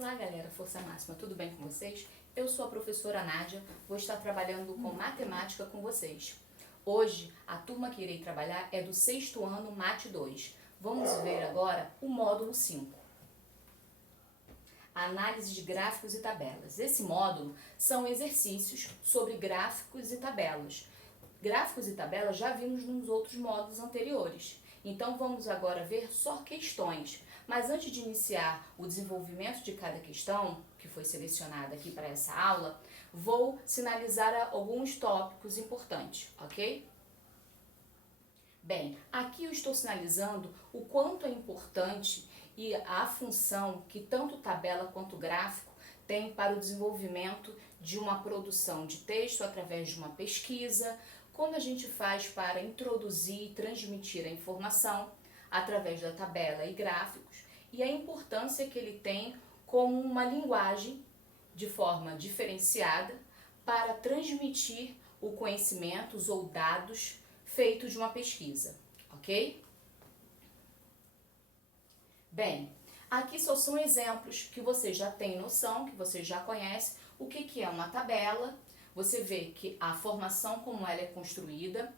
Olá galera, Força Máxima, tudo bem com vocês? Eu sou a professora Nádia, vou estar trabalhando com matemática com vocês. Hoje, a turma que irei trabalhar é do 6º ano Mate 2. Vamos ver agora o módulo 5. Análise de gráficos e tabelas. Esse módulo são exercícios sobre gráficos e tabelas. Gráficos e tabelas já vimos nos outros módulos anteriores. Então vamos agora ver só questões. Mas antes de iniciar o desenvolvimento de cada questão, que foi selecionada aqui para essa aula, vou sinalizar alguns tópicos importantes, ok? Bem, aqui eu estou sinalizando o quanto é importante e a função que tanto tabela quanto gráfico tem para o desenvolvimento de uma produção de texto através de uma pesquisa, como a gente faz para introduzir e transmitir a informação através da tabela e gráficos, e a importância que ele tem como uma linguagem de forma diferenciada para transmitir o conhecimento ou dados feitos de uma pesquisa, ok? Bem, aqui só são exemplos que você já tem noção, que você já conhece o que é uma tabela. Você vê que a formação como ela é construída,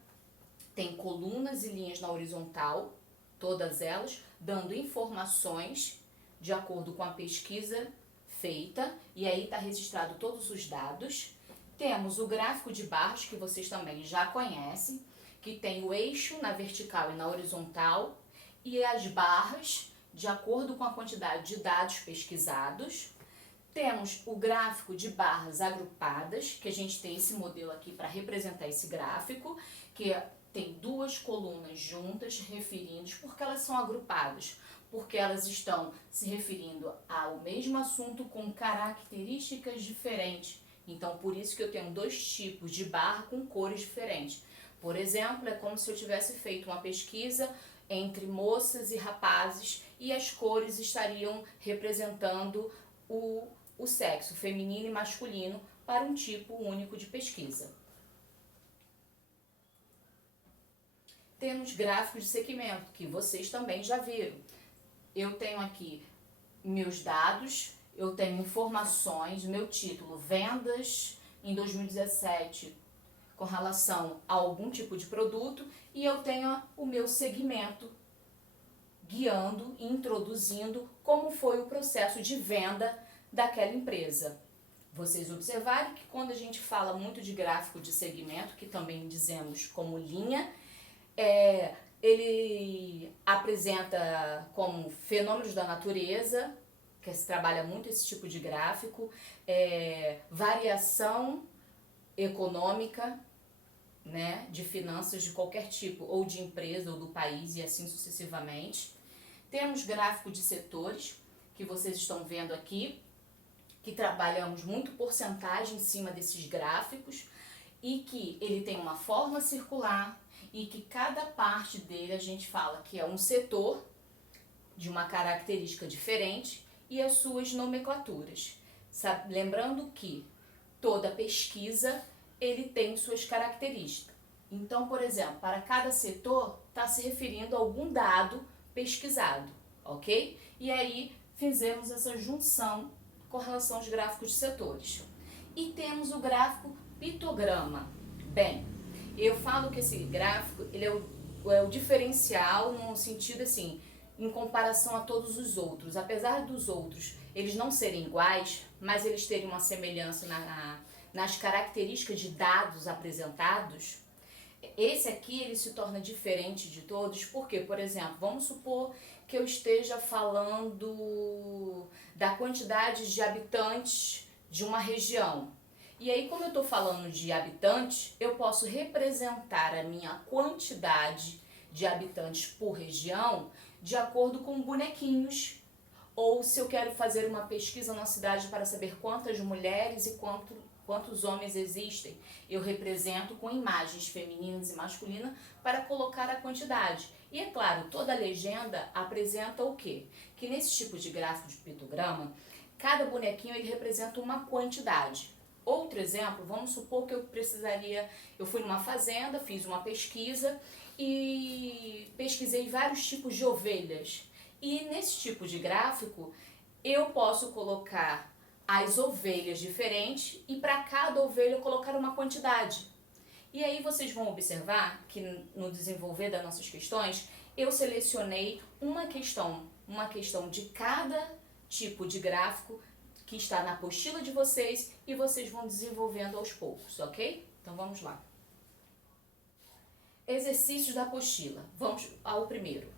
tem colunas e linhas na horizontal, todas elas dando informações de acordo com a pesquisa feita, e aí está registrado todos os dados. Temos o gráfico de barras, que vocês também já conhecem, que tem o eixo na vertical e na horizontal, e as barras de acordo com a quantidade de dados pesquisados. Temos o gráfico de barras agrupadas, que a gente tem esse modelo aqui para representar esse gráfico, que tem duas colunas juntas referindo, porque elas são agrupadas, porque elas estão se referindo ao mesmo assunto com características diferentes. Então, por isso que eu tenho dois tipos de barra com cores diferentes. Por exemplo, é como se eu tivesse feito uma pesquisa entre moças e rapazes e as cores estariam representando o sexo feminino e masculino para um tipo único de pesquisa. Temos gráficos de segmento, que vocês também já viram. Eu tenho aqui meus dados, eu tenho informações, meu título, vendas em 2017 com relação a algum tipo de produto, e eu tenho o meu segmento guiando e introduzindo como foi o processo de venda daquela empresa. Vocês observaram que quando a gente fala muito de gráfico de segmento, que também dizemos como linha, ele apresenta como fenômenos da natureza, que se trabalha muito esse tipo de gráfico, variação econômica, né, de finanças de qualquer tipo, ou de empresa, ou do país, e assim sucessivamente. Temos gráfico de setores, que vocês estão vendo aqui, que trabalhamos muito porcentagem em cima desses gráficos, e que ele tem uma forma circular, e que cada parte dele a gente fala que é um setor de uma característica diferente e as suas nomenclaturas. Lembrando que toda pesquisa ele tem suas características. Então, por exemplo, para cada setor está se referindo a algum dado pesquisado, ok? E aí fizemos essa junção com relação aos gráficos de setores. E temos o gráfico pitograma. Bem, eu falo que esse gráfico ele é o diferencial no sentido assim, em comparação a todos os outros. Apesar dos outros eles não serem iguais, mas eles terem uma semelhança nas características de dados apresentados, esse aqui ele se torna diferente de todos, porque, por exemplo, vamos supor que eu esteja falando da quantidade de habitantes de uma região. E aí, como eu estou falando de habitantes, eu posso representar a minha quantidade de habitantes por região de acordo com bonequinhos. Ou se eu quero fazer uma pesquisa na cidade para saber quantas mulheres e quantos homens existem, eu represento com imagens femininas e masculinas para colocar a quantidade. E é claro, toda legenda apresenta o quê? Que nesse tipo de gráfico de pitograma, cada bonequinho ele representa uma quantidade. Outro exemplo, vamos supor que eu fui numa fazenda, fiz uma pesquisa e pesquisei vários tipos de ovelhas. E nesse tipo de gráfico, eu posso colocar as ovelhas diferentes e para cada ovelha eu colocar uma quantidade. E aí vocês vão observar que no desenvolver das nossas questões, eu selecionei uma questão de cada tipo de gráfico que está na apostila de vocês e vocês vão desenvolvendo aos poucos, ok? Então vamos lá. Exercícios da apostila. Vamos ao primeiro.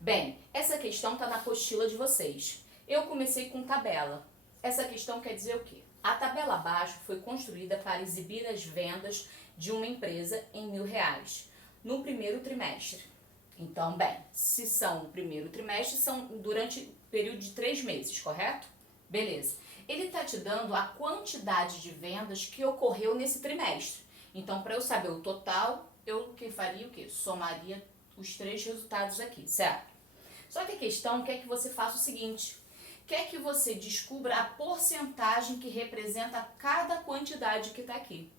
Bem, essa questão está na apostila de vocês. Eu comecei com tabela. Essa questão quer dizer o quê? A tabela abaixo foi construída para exibir as vendas de uma empresa em R$1.000 no primeiro trimestre. Então, bem, se são no primeiro trimestre, são durante o período de 3 meses, correto? Beleza. Ele está te dando a quantidade de vendas que ocorreu nesse trimestre. Então, para eu saber o total, eu faria o quê? Somaria os 3 resultados aqui, certo? Só que a questão quer que você faça o seguinte: quer que você descubra a porcentagem que representa cada quantidade que está aqui.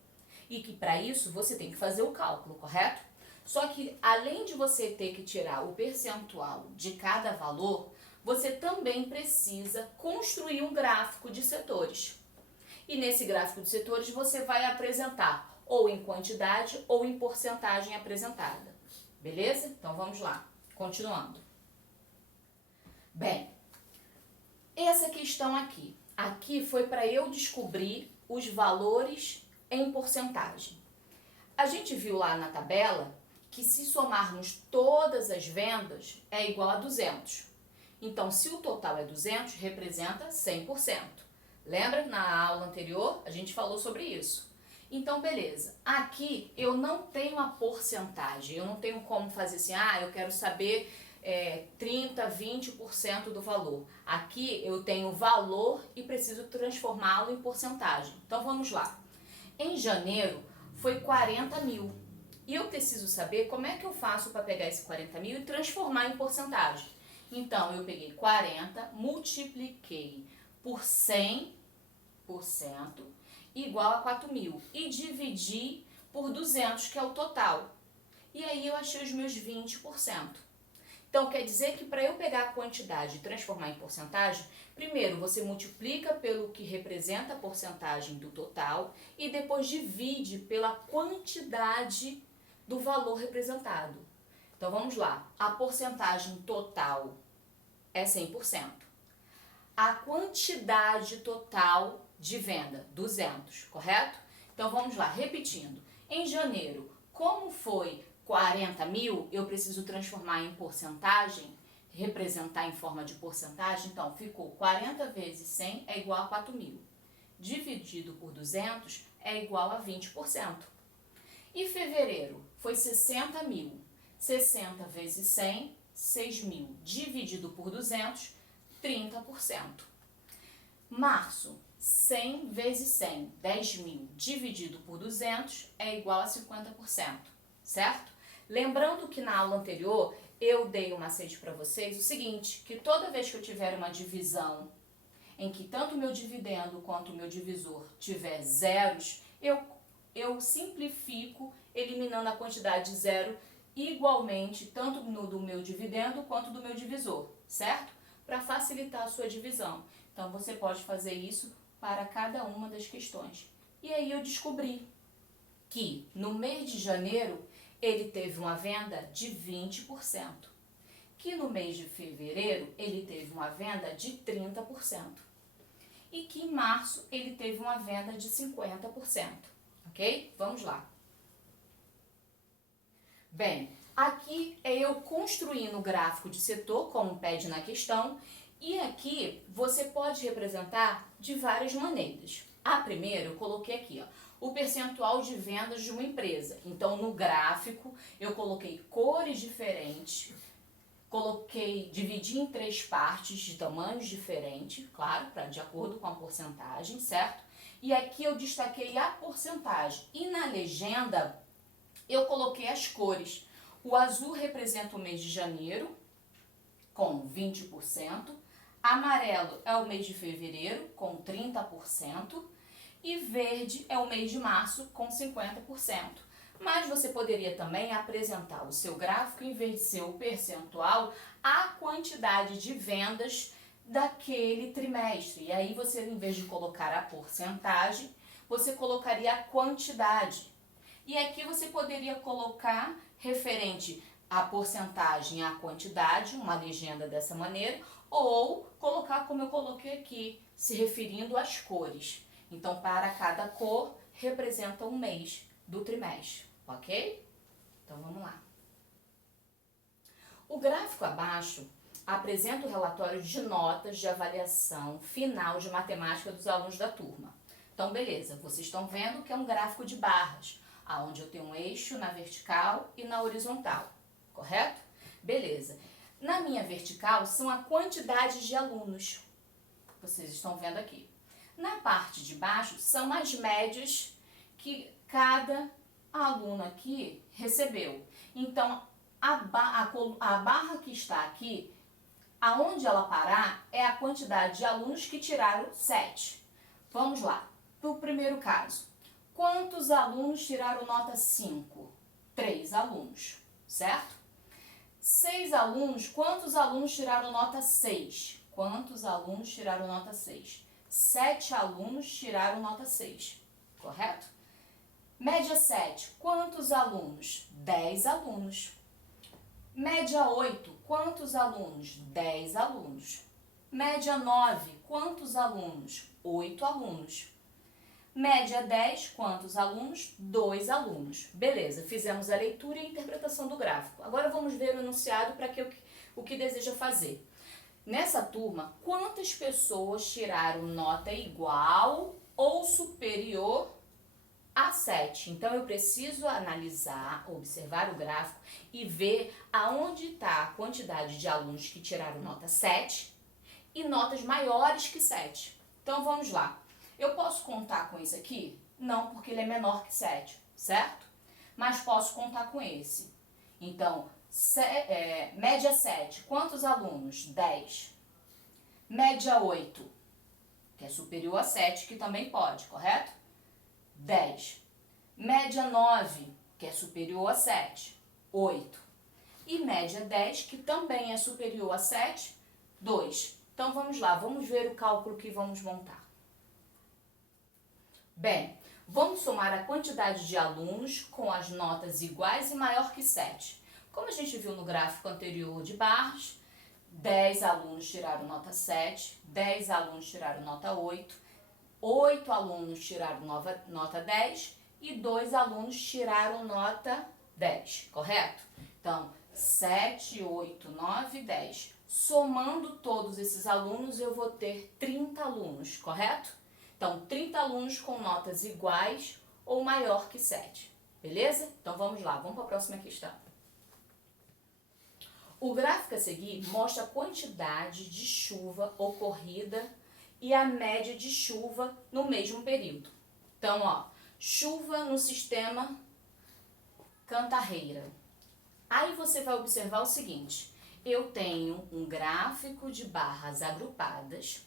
E que para isso você tem que fazer o cálculo, correto? Só que além de você ter que tirar o percentual de cada valor, você também precisa construir um gráfico de setores. E nesse gráfico de setores você vai apresentar ou em quantidade ou em porcentagem apresentada. Beleza? Então vamos lá, continuando. Bem, essa questão aqui foi para eu descobrir os valores em porcentagem. A gente viu lá na tabela que se somarmos todas as vendas é igual a 200. Então, se o total é 200, representa 100%. Lembra? Na aula anterior a gente falou sobre isso. Então, beleza. Aqui eu não tenho a porcentagem, eu não tenho como fazer assim, eu quero saber 30, 20% do valor. Aqui eu tenho valor e preciso transformá-lo em porcentagem. Então, vamos lá. Em janeiro foi 40 mil. E eu preciso saber como é que eu faço para pegar esse 40 mil e transformar em porcentagem. Então, eu peguei 40, multipliquei por 100%, igual a 4 mil. E dividi por 200, que é o total. E aí eu achei os meus 20%. Então, quer dizer que para eu pegar a quantidade e transformar em porcentagem, primeiro você multiplica pelo que representa a porcentagem do total e depois divide pela quantidade do valor representado. Então, vamos lá. A porcentagem total é 100%. A quantidade total de venda, 200, correto? Então, vamos lá, repetindo. Em janeiro, como foi 40 mil, eu preciso transformar em porcentagem, representar em forma de porcentagem. Então, ficou 40 vezes 100 é igual a 4 mil. Dividido por 200 é igual a 20%. E fevereiro foi 60 mil. 60 vezes 100, 6 mil. Dividido por 200, 30%. Março, 100 vezes 100, 10 mil. Dividido por 200 é igual a 50%. Certo? Lembrando que na aula anterior eu dei um macete para vocês o seguinte, que toda vez que eu tiver uma divisão em que tanto o meu dividendo quanto o meu divisor tiver zeros, eu simplifico eliminando a quantidade de zero igualmente, tanto do meu dividendo quanto do meu divisor, certo? Para facilitar a sua divisão. Então, você pode fazer isso para cada uma das questões. E aí eu descobri que no mês de janeiro ele teve uma venda de 20%, que no mês de fevereiro ele teve uma venda de 30% e que em março ele teve uma venda de 50%, ok? Vamos lá. Bem, aqui é eu construindo o gráfico de setor, como pede na questão, e aqui você pode representar de várias maneiras. A primeira eu coloquei aqui, o percentual de vendas de uma empresa. Então, no gráfico, eu coloquei cores diferentes, dividi em 3 partes de tamanhos diferentes, claro, de acordo com a porcentagem, certo? E aqui eu destaquei a porcentagem. E na legenda, eu coloquei as cores. O azul representa o mês de janeiro, com 20%. Amarelo é o mês de fevereiro, com 30%. E verde é o mês de março, com 50%. Mas você poderia também apresentar o seu gráfico, em vez de ser o percentual, a quantidade de vendas daquele trimestre. E aí você, em vez de colocar a porcentagem, você colocaria a quantidade. E aqui você poderia colocar referente à porcentagem, à quantidade, uma legenda dessa maneira, ou colocar como eu coloquei aqui, se referindo às cores. Então, para cada cor, representa um mês do trimestre, ok? Então, vamos lá. O gráfico abaixo apresenta o relatório de notas de avaliação final de matemática dos alunos da turma. Então, beleza, vocês estão vendo que é um gráfico de barras, onde eu tenho um eixo na vertical e na horizontal, correto? Beleza. Na minha vertical são a quantidade de alunos, vocês estão vendo aqui. Na parte de baixo são as médias que cada aluno aqui recebeu. Então, a barra que está aqui, aonde ela parar, é a quantidade de alunos que tiraram 7. Vamos lá, para o primeiro caso. Quantos alunos tiraram nota 5? 3 alunos, certo? 6 alunos, quantos alunos tiraram nota 6? Quantos alunos tiraram nota 6? 7 alunos tiraram nota 6, correto? Média 7, quantos alunos? 10 alunos. Média 8, quantos alunos? 10 alunos. Média 9, quantos alunos? 8 alunos. Média 10, quantos alunos? 2 alunos. Beleza, fizemos a leitura e a interpretação do gráfico. Agora vamos ver o enunciado para o que deseja fazer. Nessa turma, quantas pessoas tiraram nota igual ou superior a 7? Então, eu preciso analisar, observar o gráfico e ver aonde está a quantidade de alunos que tiraram nota 7 e notas maiores que 7. Então, vamos lá. Eu posso contar com esse aqui? Não, porque ele é menor que 7, certo? Mas posso contar com esse. Então, média 7, quantos alunos? 10. Média 8, que é superior a 7, que também pode, correto? 10. Média 9, que é superior a 7, 8. E média 10, que também é superior a 7, 2. Então, vamos lá, vamos ver o cálculo que vamos montar. Bem, vamos somar a quantidade de alunos com as notas iguais e maior que 7. Como a gente viu no gráfico anterior de barras, 10 alunos tiraram nota 7, 10 alunos tiraram nota 8, 8 alunos tiraram nota 10 e 2 alunos tiraram nota 10, correto? Então, 7, 8, 9, 10. Somando todos esses alunos, eu vou ter 30 alunos, correto? Então, 30 alunos com notas iguais ou maior que 7, beleza? Então, vamos lá, vamos para a próxima questão. O gráfico a seguir mostra a quantidade de chuva ocorrida e a média de chuva no mesmo período. Então, ó, chuva no sistema Cantareira. Aí você vai observar o seguinte, eu tenho um gráfico de barras agrupadas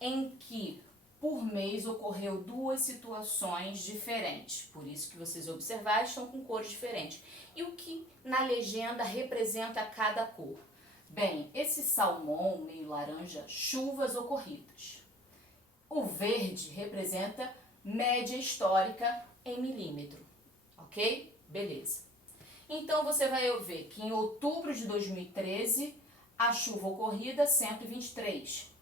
em que por mês ocorreu 2 situações diferentes. Por isso que vocês observaram, estão com cores diferentes. E o que na legenda representa cada cor? Bem, esse salmão meio laranja, chuvas ocorridas. O verde representa média histórica em milímetro, ok? Beleza. Então, você vai ver que em outubro de 2013, a chuva ocorrida 123.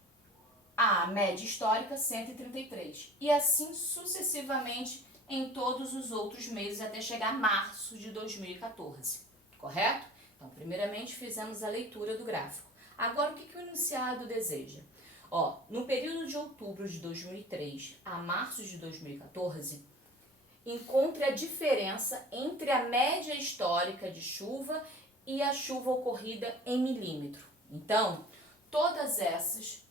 A média histórica 133 e assim sucessivamente em todos os outros meses até chegar a março de 2014, correto? Então, primeiramente fizemos a leitura do gráfico. Agora, o que o enunciado deseja? Ó, no período de outubro de 2003 a março de 2014, encontre a diferença entre a média histórica de chuva e a chuva ocorrida em milímetro. Então, todas essas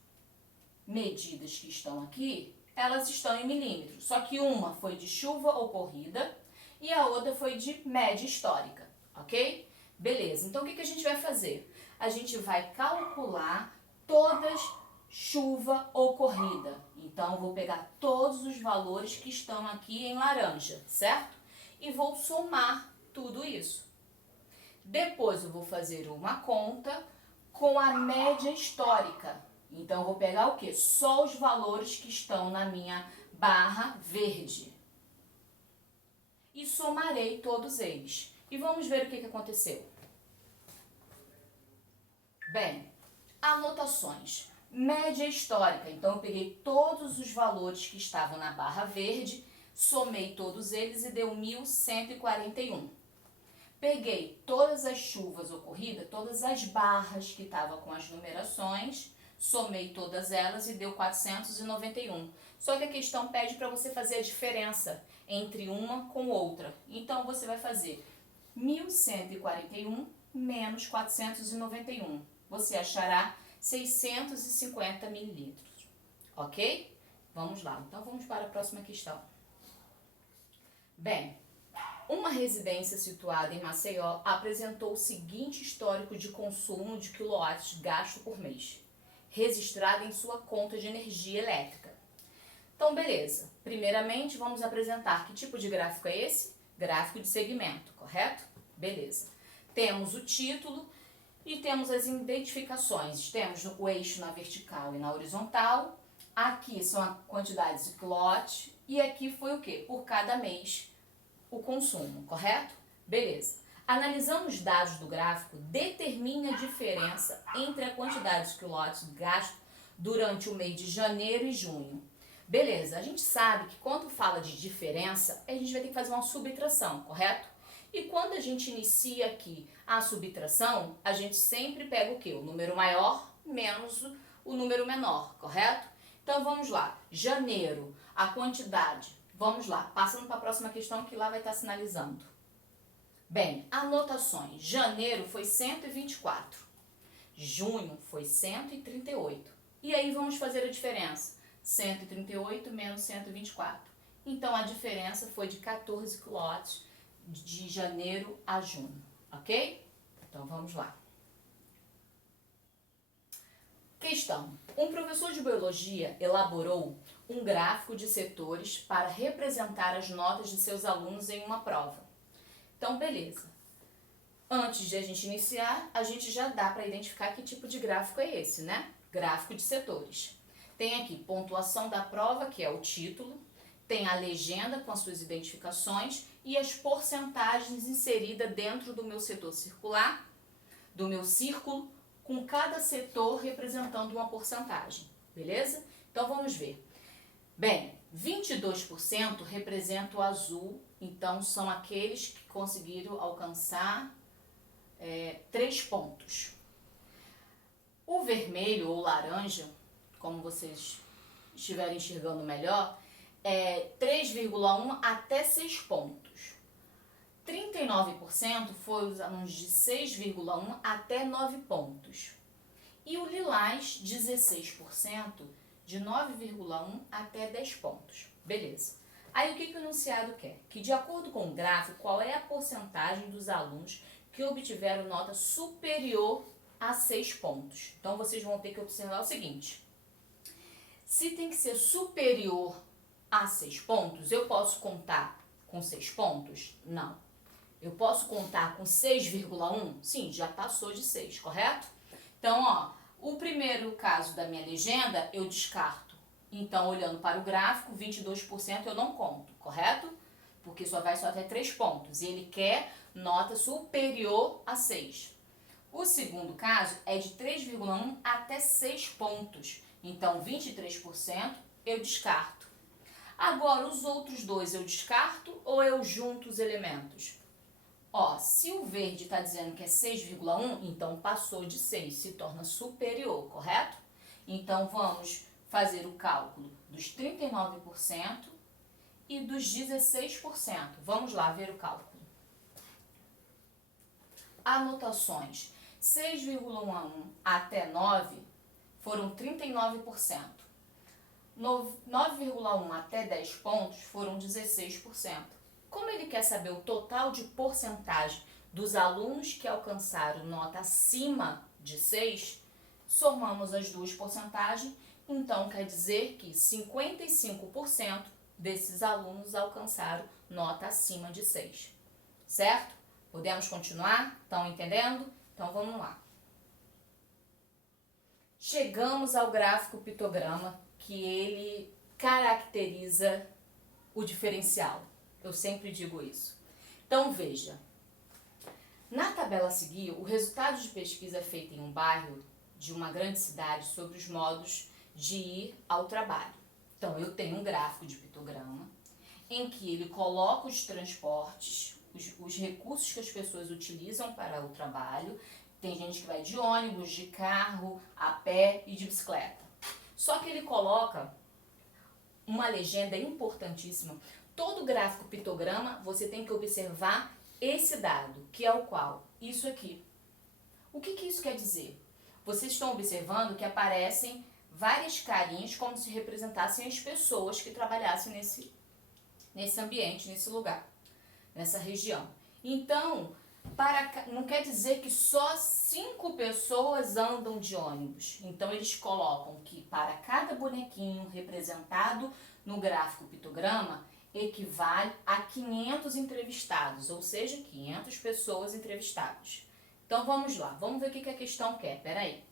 medidas que estão aqui, elas estão em milímetros, só que uma foi de chuva ocorrida e a outra foi de média histórica, ok? Beleza, então o que a gente vai fazer? A gente vai calcular todas chuva ocorrida. Então, vou pegar todos os valores que estão aqui em laranja, certo? e vou somar tudo isso. Depois eu vou fazer uma conta com a média histórica. Então, eu vou pegar o quê? Só os valores que estão na minha barra verde. E somarei todos eles. E vamos ver o que aconteceu. Bem, anotações. Média histórica. Então, eu peguei todos os valores que estavam na barra verde, somei todos eles e deu 1.141. Peguei todas as chuvas ocorridas, todas as barras que estavam com as numerações, somei todas elas e deu 491. Só que a questão pede para você fazer a diferença entre uma com outra. Então, você vai fazer 1.141 menos 491. Você achará 650 mililitros. Ok? Vamos lá. Então, vamos para a próxima questão. Bem, uma residência situada em Maceió apresentou o seguinte histórico de consumo de quilowatts gasto por mês, registrado em sua conta de energia elétrica. Então, beleza. Primeiramente, vamos apresentar que tipo de gráfico é esse? Gráfico de segmento, correto? Beleza. Temos o título e temos as identificações. Temos o eixo na vertical e na horizontal. Aqui são as quantidades de quilowatt e aqui foi o quê? Por cada mês o consumo, correto? Beleza. Analisando os dados do gráfico, determine a diferença entre a quantidade de quilowatts gasto durante o mês de janeiro e junho. Beleza, a gente sabe que quando fala de diferença, a gente vai ter que fazer uma subtração, correto? E quando a gente inicia aqui a subtração, a gente sempre pega o quê? O número maior menos o número menor, correto? Então vamos lá, janeiro, a quantidade, vamos lá, passando para a próxima questão que lá vai estar sinalizando. Bem, anotações, janeiro foi 124, junho foi 138, e aí vamos fazer a diferença, 138 menos 124, então a diferença foi de 14 quilowatts de janeiro a junho, ok? Então vamos lá. Questão. Um professor de biologia elaborou um gráfico de setores para representar as notas de seus alunos em uma prova. Então, beleza. Antes de a gente iniciar, a gente já dá para identificar que tipo de gráfico é esse, né? Gráfico de setores. Tem aqui pontuação da prova, que é o título, tem a legenda com as suas identificações e as porcentagens inseridas dentro do meu setor circular, do meu círculo, com cada setor representando uma porcentagem, beleza? Então vamos ver. Bem, 22% representa o azul, então são aqueles que conseguiram alcançar 3 pontos. O vermelho ou laranja, como vocês estiverem enxergando melhor, é 3,1 até 6 pontos. 39% foi os alunos de 6,1 até 9 pontos. E o lilás, 16%, de 9,1 até 10 pontos. Beleza. Aí o que o enunciado quer? Que de acordo com o gráfico, qual é a porcentagem dos alunos que obtiveram nota superior a 6 pontos. Então, vocês vão ter que observar o seguinte. Se tem que ser superior a 6 pontos, eu posso contar com 6 pontos? Não. Eu posso contar com 6,1? Sim, já passou de 6, correto? Então, ó, o primeiro caso da minha legenda, eu descarto. Então, olhando para o gráfico, 22% eu não conto, correto? Porque só vai até 3 pontos. E ele quer nota superior a 6. O segundo caso é de 3,1 até 6 pontos. Então, 23% eu descarto. Agora, os outros dois eu descarto ou eu junto os elementos? Ó, se o verde está dizendo que é 6,1, então passou de 6, se torna superior, correto? Então, vamos fazer o cálculo dos 39% e dos 16%. Vamos lá ver o cálculo. Anotações. 6,1 até 9 foram 39%. 9,1 até 10 pontos foram 16%. Como ele quer saber o total de porcentagem dos alunos que alcançaram nota acima de 6, somamos as duas porcentagens, então quer dizer que 55% desses alunos alcançaram nota acima de 6. Certo? Podemos continuar? Estão entendendo? Então vamos lá. Chegamos ao gráfico pitograma, que ele caracteriza o diferencial. Eu sempre digo isso. Então veja, na tabela a seguir, o resultado de pesquisa é feito em um bairro de uma grande cidade sobre os modos de ir ao trabalho. Então eu tenho um gráfico de pitograma em que ele coloca os transportes, os recursos que as pessoas utilizam para o trabalho. Tem gente que vai de ônibus, de carro, a pé e de bicicleta. Só que ele coloca uma legenda importantíssima. Todo gráfico pitograma você tem que observar esse dado, que é o qual? Isso aqui. O que isso quer dizer? Vocês estão observando que aparecem várias carinhas como se representassem as pessoas que trabalhassem nesse ambiente, nesse lugar, nessa região. Então, não quer dizer que só 5 pessoas andam de ônibus. Então eles colocam que para cada bonequinho representado no gráfico pitograma equivale a 500 entrevistados, ou seja, 500 pessoas entrevistadas. Então vamos lá, vamos ver o que a questão quer. Peraí.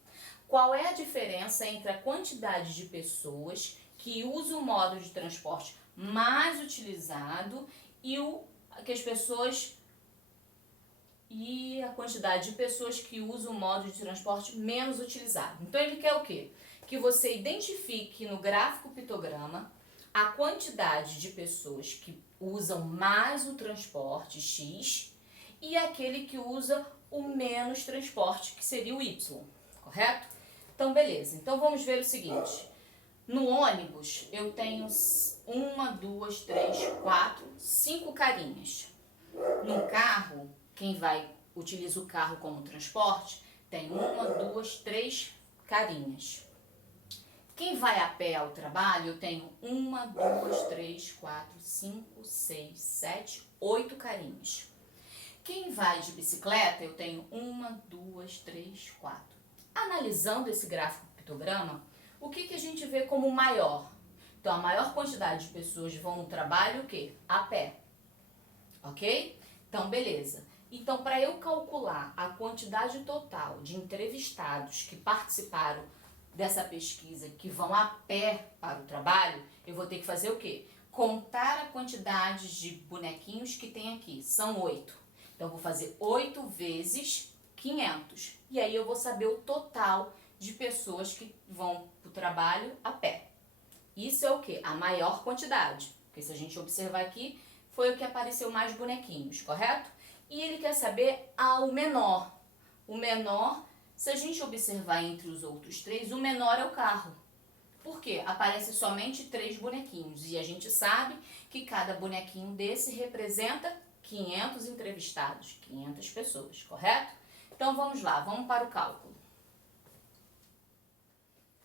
Qual é a diferença entre a quantidade de pessoas que usam o modo de transporte mais utilizado e a quantidade de pessoas que usam o modo de transporte menos utilizado? Então ele quer o quê? Que você identifique no gráfico pitograma a quantidade de pessoas que usam mais o transporte X e aquele que usa o menos transporte, que seria o Y, correto? Então beleza, então vamos ver o seguinte. No ônibus eu tenho 1, 2, 3, 4, 5 carinhas. No carro, quem utiliza o carro como transporte, tem 1, 2, 3 carinhas. Quem vai a pé ao trabalho, eu tenho 1, 2, 3, 4, 5, 6, 7, 8 carinhas. Quem vai de bicicleta, eu tenho 1, 2, 3, 4. Analisando esse gráfico pitograma, o que a gente vê como maior? Então, a maior quantidade de pessoas vão no trabalho, o quê? A pé. Ok? Então, beleza. Então, para eu calcular a quantidade total de entrevistados que participaram dessa pesquisa, que vão a pé para o trabalho, eu vou ter que fazer o quê? Contar a quantidade de bonequinhos que tem aqui. São 8. Então, eu vou fazer 8 vezes 500. E aí, eu vou saber o total de pessoas que vão para o trabalho a pé. Isso é o quê? A maior quantidade. Porque se a gente observar aqui, foi o que apareceu mais bonequinhos, correto? E ele quer saber o menor. O menor, se a gente observar entre os outros 3, o menor é o carro. Por quê? Aparece somente 3 bonequinhos. E a gente sabe que cada bonequinho desse representa 500 entrevistados, 500 pessoas, correto? Então vamos lá, vamos para o cálculo.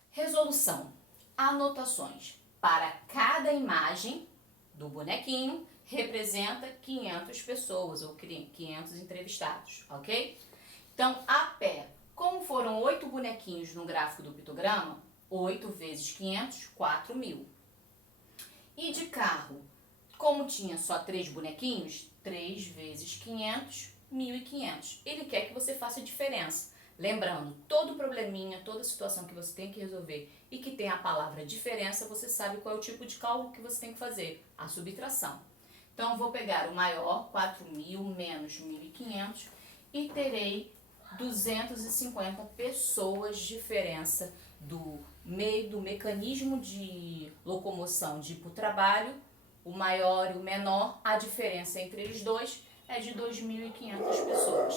Resolução. Anotações. Para cada imagem do bonequinho, representa 500 pessoas ou 500 entrevistados, ok? Então, a pé, como foram 8 bonequinhos no gráfico do pitograma, 8 vezes 500, 4.000. E de carro, como tinha só 3 bonequinhos, 3 vezes 500, 1.500. Ele quer que você faça a diferença. Lembrando, todo probleminha, toda situação que você tem que resolver e que tem a palavra diferença, você sabe qual é o tipo de cálculo que você tem que fazer, a subtração. Então, eu vou pegar o maior, 4.000 menos 1.500, e terei 250 pessoas de diferença do mecanismo de locomoção de ir para o trabalho, o maior e o menor, a diferença entre eles dois é de 2.500 pessoas,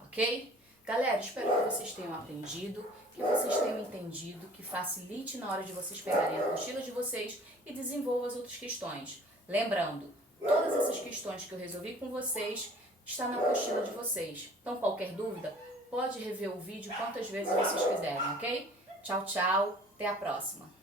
ok? Galera, espero que vocês tenham aprendido, que vocês tenham entendido, que facilite na hora de vocês pegarem a apostila de vocês e desenvolvam as outras questões. Lembrando, todas essas questões que eu resolvi com vocês estão na apostila de vocês. Então, qualquer dúvida, pode rever o vídeo quantas vezes vocês quiserem, ok? Tchau, tchau, até a próxima!